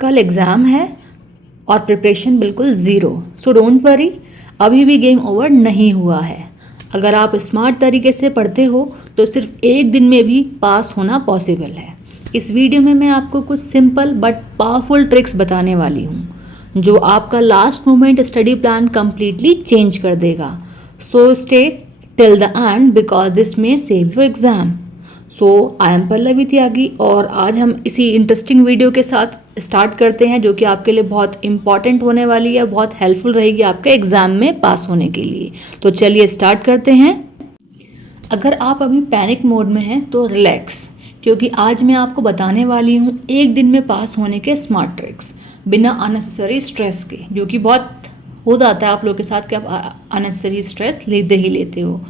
कल एग्ज़ाम है और प्रिपरेशन बिल्कुल ज़ीरो। सो डोंट वरी, अभी भी गेम ओवर नहीं हुआ है। अगर आप स्मार्ट तरीके से पढ़ते हो तो सिर्फ एक दिन में भी पास होना पॉसिबल है। इस वीडियो में मैं आपको कुछ सिंपल बट पावरफुल ट्रिक्स बताने वाली हूँ जो आपका last moment study plan completely change कर देगा। So stay till the end because this may save your exam. So I am Pallavi Tyagi और आज हम इसी इंटरेस्टिंग वीडियो के साथ स्टार्ट करते हैं जो कि आपके लिए बहुत इंपॉर्टेंट होने वाली है, बहुत हेल्पफुल रहेगी आपके एग्ज़ाम में पास होने के लिए। तो चलिए स्टार्ट करते हैं। अगर आप अभी पैनिक मोड में हैं तो रिलैक्स, क्योंकि आज मैं आपको बताने वाली हूँ एक दिन में पास होने के स्मार्ट ट्रिक्स बिना अननेसेसरी स्ट्रेस के, जो कि बहुत हो जाता है आप लोग के साथ कि आप अननेसेसरी स्ट्रेस लेते ही लेते हो।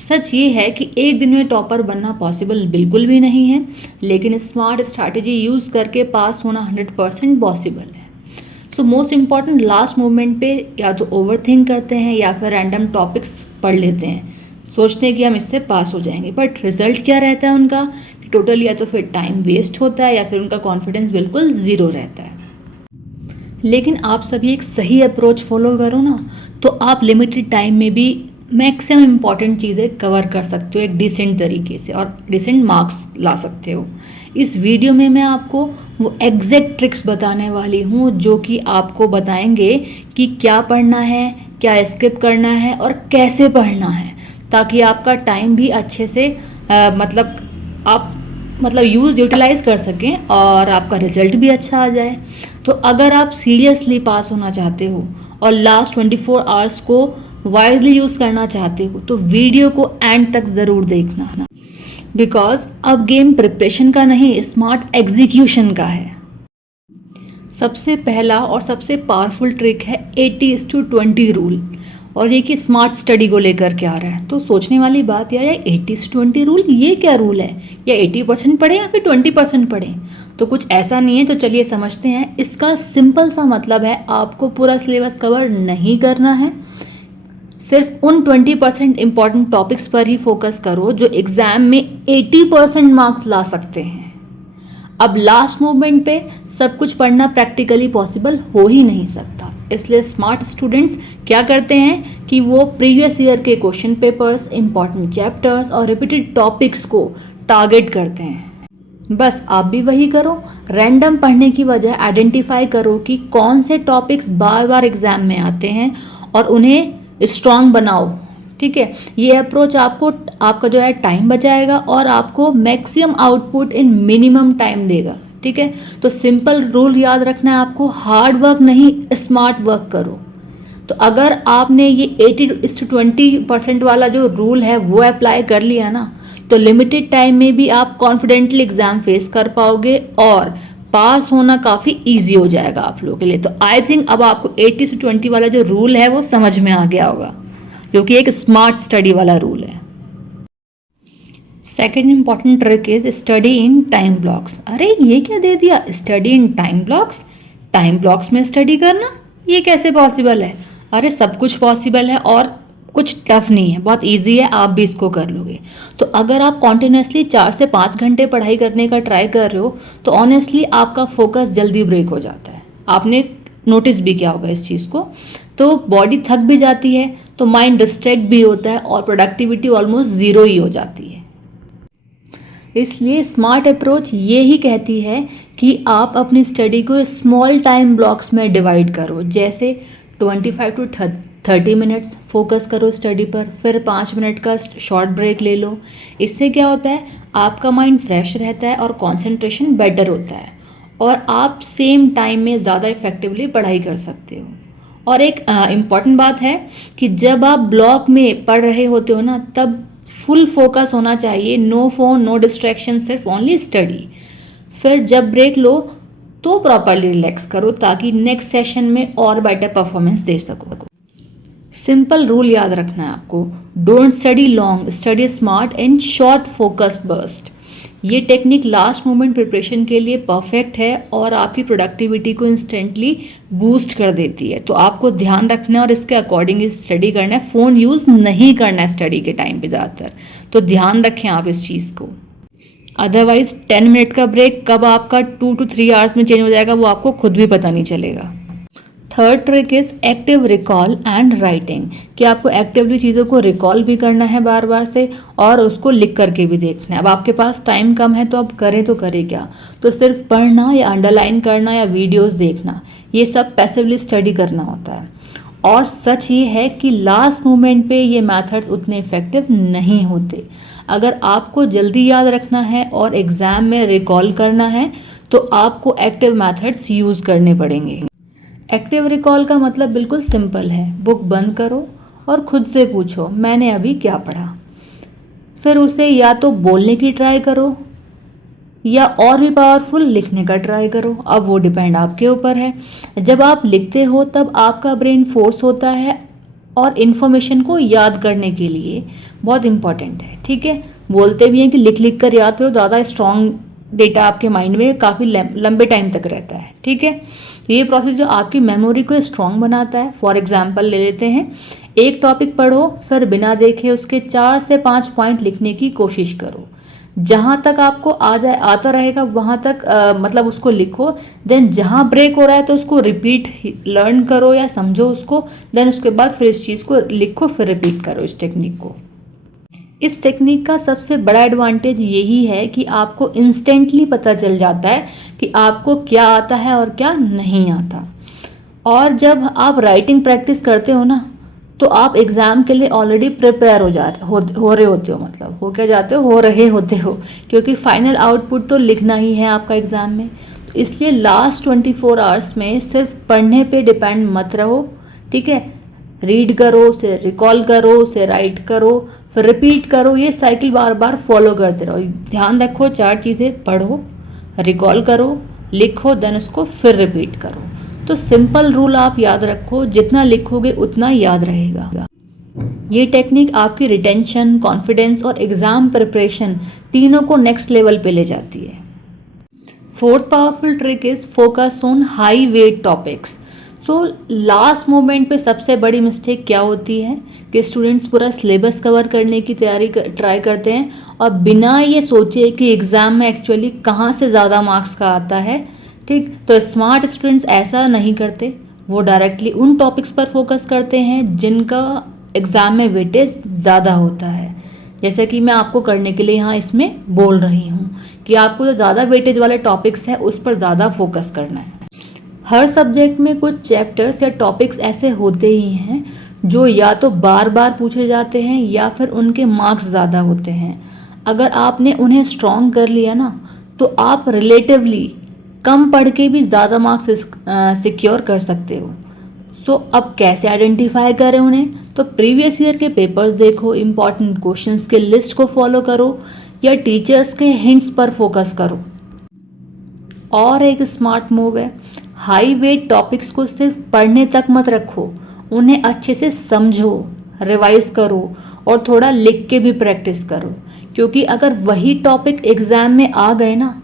सच ये है कि एक दिन में टॉपर बनना पॉसिबल बिल्कुल भी नहीं है, लेकिन स्मार्ट स्ट्रैटेजी यूज़ करके पास होना 100% पॉसिबल है। So most important, last moment पे या तो ओवर थिंक करते हैं या फिर रैंडम टॉपिक्स पढ़ लेते हैं, सोचते हैं कि हम इससे पास हो जाएंगे, बट रिजल्ट क्या रहता है उनका कि टोटल या तो फिर टाइम वेस्ट होता है या फिर उनका कॉन्फिडेंस बिल्कुल ज़ीरो रहता है। लेकिन आप सभी एक सही अप्रोच फॉलो करो ना, तो आप लिमिटेड टाइम में भी मैक्सिमम इम्पॉर्टेंट चीज़ें कवर कर सकते हो एक डिसेंट तरीके से और डिसेंट मार्क्स ला सकते हो। इस वीडियो में मैं आपको वो एग्जैक्ट ट्रिक्स बताने वाली हूँ जो कि आपको बताएंगे कि क्या पढ़ना है, क्या स्किप करना है और कैसे पढ़ना है, ताकि आपका टाइम भी अच्छे से आप यूटिलाइज कर सकें और आपका रिजल्ट भी अच्छा आ जाए। तो अगर आप सीरियसली पास होना चाहते हो और लास्ट 24 आवर्स को वाइजली यूज़ करना चाहते हो तो वीडियो को एंड तक ज़रूर देखना, बिकॉज अब गेम प्रिपरेशन का नहीं, स्मार्ट एग्जीक्यूशन का है। सबसे पहला और सबसे पावरफुल ट्रिक है 80:20 रूल, और ये कि स्मार्ट स्टडी को लेकर के आ रहा है। तो सोचने वाली बात यह है 80:20 रूल, ये क्या रूल है? या 80% पढ़ें या फिर 20% पढ़ें? तो कुछ ऐसा नहीं है। तो चलिए समझते हैं। इसका सिंपल सा मतलब है आपको पूरा सिलेबस कवर नहीं करना है, सिर्फ उन 20% इंपॉर्टेंट टॉपिक्स पर ही फोकस करो जो एग्जाम में 80% मार्क्स ला सकते हैं। अब लास्ट मोमेंट पे सब कुछ पढ़ना प्रैक्टिकली पॉसिबल हो ही नहीं सकता, इसलिए स्मार्ट स्टूडेंट्स क्या करते हैं कि वो प्रीवियस ईयर के क्वेश्चन पेपर्स, इंपॉर्टेंट चैप्टर्स और रिपीटेड टॉपिक्स को टारगेट करते हैं। बस आप भी वही करो। रैंडम पढ़ने की वजह आइडेंटिफाई करो कि कौन से टॉपिक्स बार बार एग्जाम में आते हैं और उन्हें स्ट्रॉन्ग बनाओ। ठीक है, ये अप्रोच आपका जो है टाइम बचाएगा और आपको मैक्सिमम आउटपुट इन मिनिमम टाइम देगा। ठीक है, तो सिंपल रूल याद रखना है आपको, हार्ड वर्क नहीं स्मार्ट वर्क करो। तो अगर आपने ये 80:20% वाला जो रूल है वो अप्लाई कर लिया ना, तो लिमिटेड टाइम में भी आप कॉन्फिडेंटली एग्जाम फेस कर पाओगे और पास होना काफ़ी इजी हो जाएगा आप लोगों के लिए। तो आई थिंक अब आपको 80:20 वाला जो रूल है वो समझ में आ गया होगा, जो कि एक स्मार्ट स्टडी वाला रूल है। Second important trick is study in time blocks. अरे ये क्या दे दिया, study in time blocks? Time blocks में स्टडी करना, ये कैसे पॉसिबल है? अरे सब कुछ पॉसिबल है और कुछ टफ नहीं है, बहुत इजी है, आप भी इसको कर लोगे। तो अगर आप कॉन्टिन्यूसली 4 से 5 घंटे पढ़ाई करने का ट्राई कर रहे हो तो ऑनेस्टली आपका फोकस जल्दी ब्रेक हो जाता है। आपने नोटिस भी किया होगा इस चीज़ को। तो बॉडी थक भी जाती है, तो माइंड डिस्ट्रैक्ट भी होता है और प्रोडक्टिविटी ऑलमोस्ट ज़ीरो ही हो जाती है। इसलिए स्मार्ट अप्रोच ये ही कहती है कि आप अपनी स्टडी को स्मॉल टाइम ब्लॉक्स में डिवाइड करो, जैसे 25 to 30 मिनट्स फोकस करो स्टडी पर, फिर 5 मिनट का शॉर्ट ब्रेक ले लो। इससे क्या होता है, आपका माइंड फ्रेश रहता है और कंसंट्रेशन बेटर होता है और आप सेम टाइम में ज़्यादा इफेक्टिवली पढ़ाई कर सकते हो। और एक इम्पॉर्टेंट बात है कि जब आप ब्लॉक में पढ़ रहे होते हो ना, तब फुल फोकस होना चाहिए, नो फोन, नो डिस्ट्रैक्शन, सिर्फ ओनली स्टडी। फिर जब ब्रेक लो तो प्रॉपरली रिलैक्स करो ताकि नेक्स्ट सेशन में और बेटर परफॉर्मेंस दे सको। सिंपल रूल याद रखना है आपको, don't study long, study smart in short focused burst. ये टेक्निक लास्ट मोमेंट प्रिपरेशन के लिए परफेक्ट है और आपकी प्रोडक्टिविटी को इंस्टेंटली बूस्ट कर देती है। तो आपको ध्यान रखना है और इसके अकॉर्डिंग स्टडी करना है। फ़ोन यूज़ नहीं करना है स्टडी के टाइम पे ज़्यादातर, तो ध्यान रखें आप इस चीज़ को। अदरवाइज 10 मिनट का ब्रेक कब आपका 2 to 3 आवर्स में चेंज हो जाएगा वो आपको खुद भी पता नहीं चलेगा। Third trick is active recall and writing, कि आपको एक्टिवली चीज़ों को रिकॉल भी करना है बार बार से और उसको लिख करके भी देखना है। अब आपके पास टाइम कम है तो अब करें तो करें क्या, तो सिर्फ पढ़ना या अंडरलाइन करना या वीडियोस देखना, ये सब पैसिवली स्टडी करना होता है। और सच ये है कि लास्ट मोमेंट पे ये मेथड्स उतने इफेक्टिव नहीं होते। अगर आपको जल्दी याद रखना है और एग्ज़ाम में रिकॉल करना है तो आपको एक्टिव मेथड्स यूज़ करने पड़ेंगे। एक्टिव रिकॉल का मतलब बिल्कुल सिंपल है, बुक बंद करो और खुद से पूछो मैंने अभी क्या पढ़ा। फिर उसे या तो बोलने की ट्राई करो या और भी पावरफुल लिखने का ट्राई करो, अब वो डिपेंड आपके ऊपर है। जब आप लिखते हो तब आपका ब्रेन फोर्स होता है और इन्फॉर्मेशन को याद करने के लिए बहुत इंपॉर्टेंट है, ठीक है। बोलते भी हैं कि लिख लिख कर याद करो, ज़्यादा स्ट्रॉन्ग डेटा आपके माइंड में काफ़ी लंबे टाइम तक रहता है, ठीक है। ये प्रोसेस जो आपकी मेमोरी को स्ट्रॉन्ग बनाता है। फॉर एग्जांपल ले लेते हैं, एक टॉपिक पढ़ो फिर बिना देखे उसके 4 से 5 पॉइंट लिखने की कोशिश करो, जहाँ तक आपको आता रहेगा वहाँ तक मतलब उसको लिखो। देन जहाँ ब्रेक हो रहा है तो उसको रिपीट लर्न करो या समझो उसको, देन उसके बाद फिर इस चीज़ को लिखो फिर रिपीट करो इस टेक्निक को। इस टेक्निक का सबसे बड़ा एडवांटेज यही है कि आपको इंस्टेंटली पता चल जाता है कि आपको क्या आता है और क्या नहीं आता। और जब आप राइटिंग प्रैक्टिस करते हो ना तो आप एग्ज़ाम के लिए ऑलरेडी प्रिपेयर हो रहे होते हो, मतलब हो क्या जाते हो रहे होते हो, क्योंकि फाइनल आउटपुट तो लिखना ही है आपका एग्ज़ाम में। तो इसलिए लास्ट 24 आवर्स में सिर्फ पढ़ने पे डिपेंड मत रहो, ठीक है। रीड करो, उसे रिकॉल करो, उसे राइट करो, फिर रिपीट करो, ये साइकिल बार बार फॉलो करते रहो। ध्यान रखो 4 चीज़ें, पढ़ो, रिकॉल करो, लिखो, देन उसको फिर रिपीट करो। तो सिंपल रूल आप याद रखो, जितना लिखोगे उतना याद रहेगा। ये टेक्निक आपकी रिटेंशन, कॉन्फिडेंस और एग्ज़ाम प्रिपरेशन तीनों को नेक्स्ट लेवल पे ले जाती है। Fourth powerful trick is focus on high wait topics. So last moment पे सबसे बड़ी मिस्टेक क्या होती है कि स्टूडेंट्स पूरा सिलेबस कवर करने की ट्राई करते हैं और बिना ये सोचे कि एग्ज़ाम में एक्चुअली कहाँ से ज़्यादा मार्क्स का आता है, ठीक। तो स्मार्ट स्टूडेंट्स ऐसा नहीं करते, वो डायरेक्टली उन टॉपिक्स पर फोकस करते हैं जिनका एग्ज़ाम में वेटेज ज़्यादा होता है। जैसे कि मैं आपको करने के लिए यहाँ इसमें बोल रही हूँ कि आपको जो ज़्यादा वेटेज वाले टॉपिक्स हैं उस पर ज़्यादा फोकस करना है। हर सब्जेक्ट में कुछ चैप्टर्स या टॉपिक्स ऐसे होते ही हैं जो या तो बार बार पूछे जाते हैं या फिर उनके मार्क्स ज़्यादा होते हैं। अगर आपने उन्हें स्ट्रॉन्ग कर लिया ना तो आप रिलेटिवली कम पढ़ के भी ज़्यादा मार्क्स सिक्योर कर सकते हो। सो अब कैसे आइडेंटिफाई करें उन्हें, तो प्रीवियस ईयर के पेपर्स देखो, इम्पॉर्टेंट क्वेश्चंस के लिस्ट को फॉलो करो या टीचर्स के हिंट्स पर फोकस करो। और एक स्मार्ट मूव है, हाई वेट टॉपिक्स को सिर्फ पढ़ने तक मत रखो, उन्हें अच्छे से समझो, रिवाइज करो और थोड़ा लिख के भी प्रैक्टिस करो। क्योंकि अगर वही टॉपिक एग्ज़ाम में आ गए ना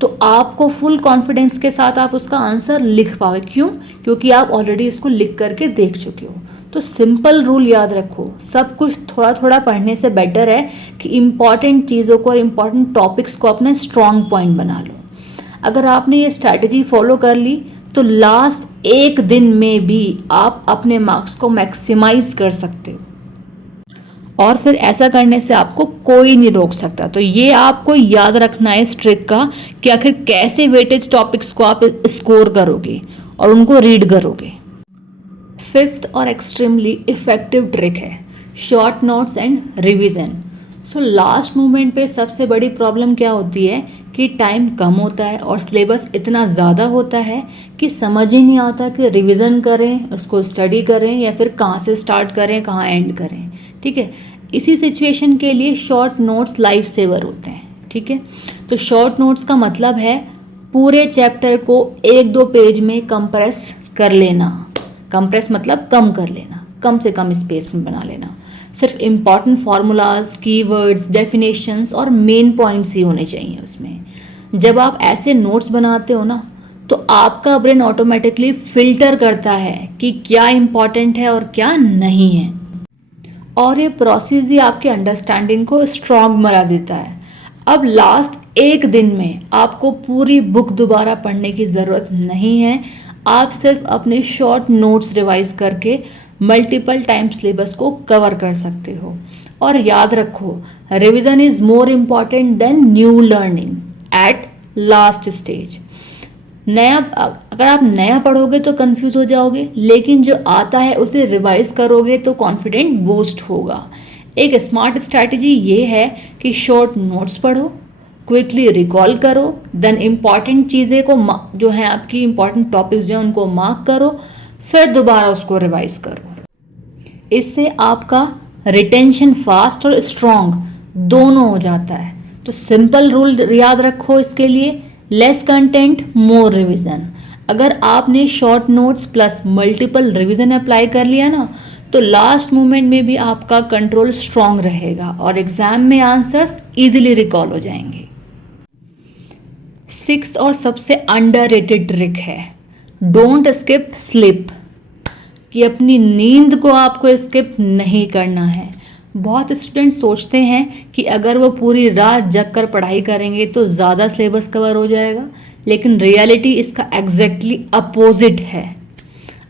तो आपको फुल कॉन्फिडेंस के साथ आप उसका आंसर लिख पाओगे। क्यों? क्योंकि आप ऑलरेडी इसको लिख करके देख चुके हो। तो सिंपल रूल याद रखो, सब कुछ थोड़ा थोड़ा पढ़ने से बेटर है कि इम्पॉर्टेंट चीज़ों को और इम्पॉर्टेंट टॉपिक्स को अपने स्ट्रॉन्ग पॉइंट बना लो। अगर आपने ये स्ट्रैटेजी फॉलो कर ली तो लास्ट एक दिन में भी आप अपने मार्क्स को मैक्सिमाइज कर सकते हो और फिर ऐसा करने से आपको कोई नहीं रोक सकता। तो ये आपको याद रखना है इस ट्रिक का कि आखिर कैसे वेटेज टॉपिक्स को आप स्कोर करोगे और उनको रीड करोगे। फिफ्थ और एक्सट्रीमली इफेक्टिव ट्रिक है short notes and revision. So last moment पे सबसे बड़ी प्रॉब्लम क्या होती है कि टाइम कम होता है और सिलेबस इतना ज़्यादा होता है कि समझ ही नहीं आता कि रिवीजन करें, उसको स्टडी करें या फिर कहाँ से स्टार्ट करें, कहाँ एंड करें, ठीक है। इसी सिचुएशन के लिए शॉर्ट नोट्स लाइफ सेवर होते हैं, ठीक है। तो शॉर्ट नोट्स का मतलब है पूरे चैप्टर को 1-2 पेज में कंप्रेस कर लेना। कंप्रेस मतलब कम कर लेना, कम से कम स्पेस में बना लेना। सिर्फ इम्पॉर्टेंट फार्मूलाज, कीवर्ड्स, डेफिनेशंस और मेन पॉइंट्स ही होने चाहिए उसमें। जब आप ऐसे नोट्स बनाते हो ना तो आपका ब्रेन ऑटोमेटिकली फिल्टर करता है कि क्या इम्पॉर्टेंट है और क्या नहीं है, और ये प्रोसेस ही आपके अंडरस्टैंडिंग को स्ट्रॉन्ग बना देता है। अब लास्ट एक दिन में आपको पूरी बुक दोबारा पढ़ने की ज़रूरत नहीं है। आप सिर्फ अपने शॉर्ट नोट्स रिवाइज करके मल्टीपल टाइम सिलेबस को कवर कर सकते हो। और याद रखो, revision is more important than new learning at last stage. अगर आप नया पढ़ोगे तो कंफ्यूज हो जाओगे, लेकिन जो आता है उसे रिवाइज करोगे तो कॉन्फिडेंट बूस्ट होगा। एक स्मार्ट स्ट्रैटेजी ये है कि शॉर्ट नोट्स पढ़ो, क्विकली रिकॉल करो, देन इम्पॉर्टेंट चीज़ें को जो है आपकी इम्पॉर्टेंट टॉपिक्स जो हैं उनको मार्क करो, फिर दोबारा उसको रिवाइज करो। इससे आपका रिटेंशन फास्ट और स्ट्रॉन्ग दोनों हो जाता है। तो सिंपल रूल याद रखो इसके लिए, लेस कंटेंट मोर रिवीजन। अगर आपने short notes plus multiple revision apply कर लिया ना, तो लास्ट मोमेंट में भी आपका कंट्रोल स्ट्रॉन्ग रहेगा और एग्जाम में आंसर्स इजीली रिकॉल हो जाएंगे। सिक्स्थ और सबसे अंडररेटेड ट्रिक है डोंट स्किप स्लीप, कि अपनी नींद को आपको स्किप नहीं करना है। बहुत स्टूडेंट सोचते हैं कि अगर वो पूरी रात जग कर पढ़ाई करेंगे तो ज़्यादा सिलेबस कवर हो जाएगा, लेकिन रियलिटी इसका एग्जैक्टली अपोजिट है।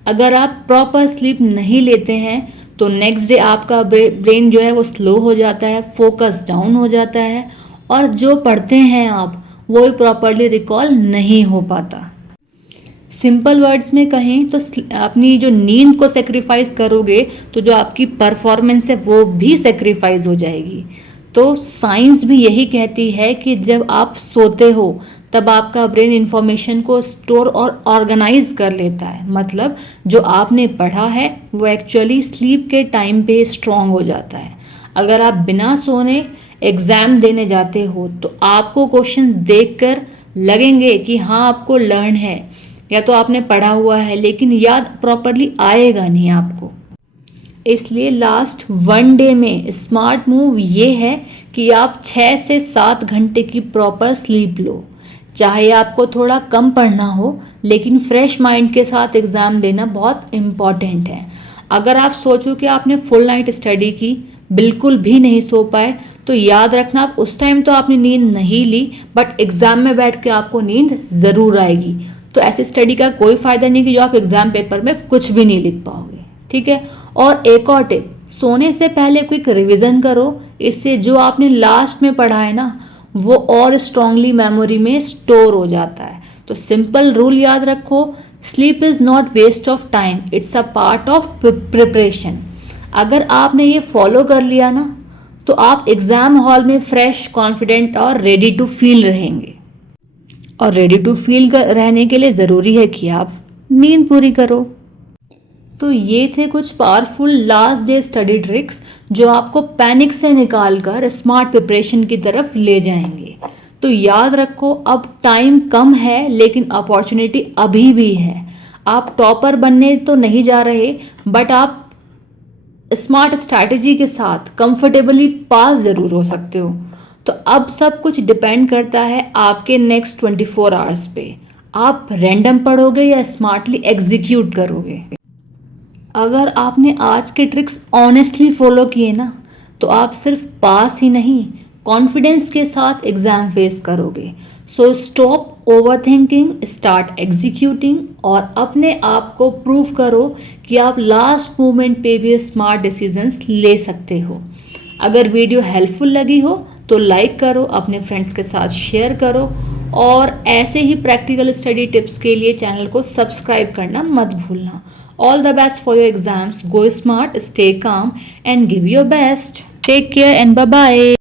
अगर आप प्रॉपर स्लीप नहीं लेते हैं तो नेक्स्ट डे आपका ब्रेन जो है वो स्लो हो जाता है, फोकस डाउन हो जाता है, और जो पढ़ते हैं आप वो प्रॉपरली रिकॉल नहीं हो पाता। सिंपल वर्ड्स में कहें तो अपनी जो नींद को सेक्रीफाइस करोगे तो जो आपकी परफॉर्मेंस है वो भी सेक्रीफाइस हो जाएगी। तो साइंस भी यही कहती है कि जब आप सोते हो तब आपका ब्रेन इंफॉर्मेशन को स्टोर और ऑर्गेनाइज कर लेता है। मतलब जो आपने पढ़ा है वो एक्चुअली स्लीप के टाइम पे स्ट्रॉन्ग हो जाता है। अगर आप बिना सोने एग्ज़ाम देने जाते हो तो आपको क्वेश्चंस देखकर लगेंगे कि हाँ आपको लर्न है, या तो आपने पढ़ा हुआ है, लेकिन याद प्रॉपरली आएगा नहीं आपको। इसलिए लास्ट 1 डे में स्मार्ट मूव ये है कि आप 6 से 7 घंटे की प्रॉपर स्लीप लो। चाहे आपको थोड़ा कम पढ़ना हो, लेकिन फ्रेश माइंड के साथ एग्ज़ाम देना बहुत इम्पॉर्टेंट है। अगर आप सोचो कि आपने फुल नाइट स्टडी की, बिल्कुल भी नहीं सो पाए, तो याद रखना आप उस टाइम तो आपने नींद नहीं ली, बट एग्ज़ाम में बैठ के आपको नींद ज़रूर आएगी। तो ऐसी स्टडी का कोई फ़ायदा नहीं कि जो आप एग्ज़ाम पेपर में कुछ भी नहीं लिख पाओगे। ठीक है। और एक और टिप, सोने से पहले क्विक रिवीजन करो। इससे जो आपने लास्ट में पढ़ा है ना वो और स्ट्रांगली मेमोरी में स्टोर हो जाता है। तो सिंपल रूल याद रखो, sleep is not waste of time, it's a part of preparation. अगर आपने ये फॉलो कर लिया ना तो आप एग्ज़ाम हॉल में फ्रेश, कॉन्फिडेंट और रेडी टू फील रहेंगे। और रेडी टू फील रहने के लिए ज़रूरी है कि आप नींद पूरी करो। तो ये थे कुछ powerful last day study tricks जो आपको पैनिक से निकाल कर स्मार्ट प्रिपरेशन की तरफ ले जाएंगे। तो याद रखो, अब टाइम कम है लेकिन अपॉर्चुनिटी अभी भी है। आप टॉपर बनने तो नहीं जा रहे, बट आप स्मार्ट स्ट्रैटेजी के साथ कंफर्टेबली पास ज़रूर हो सकते हो। तो अब सब कुछ डिपेंड करता है आपके नेक्स्ट 24 आवर्स पे। आप रैंडम पढ़ोगे या स्मार्टली एग्जीक्यूट करोगे। अगर आपने आज के ट्रिक्स ऑनेस्टली फॉलो किए ना तो आप सिर्फ पास ही नहीं, कॉन्फिडेंस के साथ एग्ज़ाम फेस करोगे। So stop over thinking, start executing, और अपने आप को प्रूव करो कि आप लास्ट मोमेंट पे भी स्मार्ट डिसीजंस ले सकते हो। अगर वीडियो हेल्पफुल लगी हो तो लाइक करो, अपने फ्रेंड्स के साथ शेयर करो, और ऐसे ही प्रैक्टिकल स्टडी टिप्स के लिए चैनल को सब्सक्राइब करना मत भूलना। All the best for your exams, go smart, stay calm and give your best. Take care and bye bye.